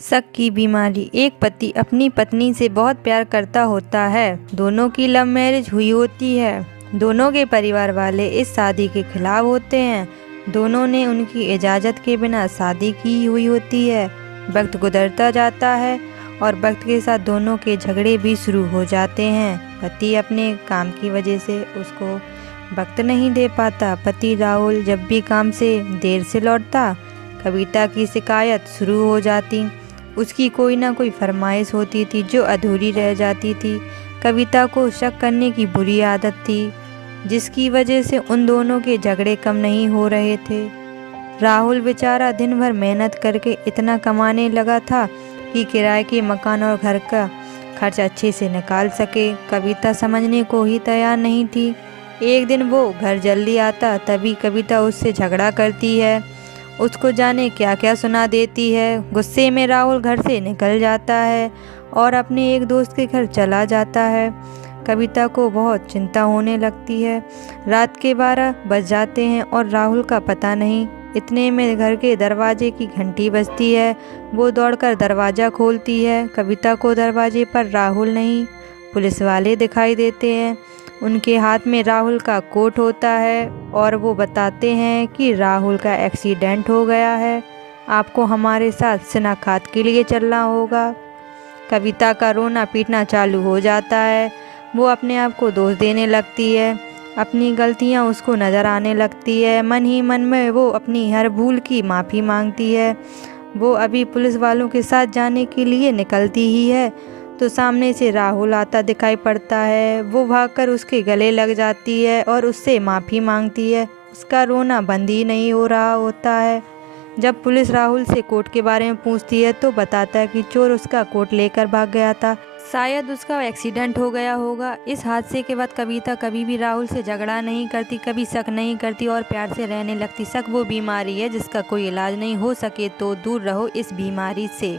शक की बीमारी। एक पति अपनी पत्नी से बहुत प्यार करता होता है। दोनों की लव मैरिज हुई होती है। दोनों के परिवार वाले इस शादी के खिलाफ होते हैं। दोनों ने उनकी इजाज़त के बिना शादी की हुई होती है। वक्त गुजरता जाता है और वक्त के साथ दोनों के झगड़े भी शुरू हो जाते हैं। पति अपने काम की वजह से उसको वक्त नहीं दे पाता। पति राहुल जब भी काम से देर से लौटता, कविता की शिकायत शुरू हो जाती। उसकी कोई ना कोई फरमाइश होती थी जो अधूरी रह जाती थी। कविता को शक करने की बुरी आदत थी, जिसकी वजह से उन दोनों के झगड़े कम नहीं हो रहे थे। राहुल बेचारा दिन भर मेहनत करके इतना कमाने लगा था कि किराए के मकान और घर का खर्च अच्छे से निकाल सके। कविता समझने को ही तैयार नहीं थी। एक दिन वो घर जल्दी आता, तभी कविता उससे झगड़ा करती है। उसको जाने क्या क्या सुना देती है। गुस्से में राहुल घर से निकल जाता है और अपने एक दोस्त के घर चला जाता है। कविता को बहुत चिंता होने लगती है। रात के 12 बज जाते हैं और राहुल का पता नहीं। इतने में घर के दरवाजे की घंटी बजती है। वो दौड़कर दरवाज़ा खोलती है। कविता को दरवाजे पर राहुल नहीं, पुलिस वाले दिखाई देते हैं। उनके हाथ में राहुल का कोट होता है और वो बताते हैं कि राहुल का एक्सीडेंट हो गया है, आपको हमारे साथ शिनाख्त के लिए चलना होगा। कविता का रोना पीटना चालू हो जाता है। वो अपने आप को दोष देने लगती है। अपनी गलतियां उसको नज़र आने लगती है। मन ही मन में वो अपनी हर भूल की माफ़ी मांगती है। वो अभी पुलिस वालों के साथ जाने के लिए निकलती ही है तो सामने से राहुल आता दिखाई पड़ता है। वो भागकर उसके गले लग जाती है और उससे माफ़ी मांगती है। उसका रोना बंद ही नहीं हो रहा होता है। जब पुलिस राहुल से कोट के बारे में पूछती है तो बताता है कि चोर उसका कोट लेकर भाग गया था, शायद उसका एक्सीडेंट हो गया होगा। इस हादसे के बाद कविता कभी भी राहुल से झगड़ा नहीं करती, कभी शक नहीं करती और प्यार से रहने लगती। शक वो बीमारी है जिसका कोई इलाज नहीं। हो सके तो दूर रहो इस बीमारी से।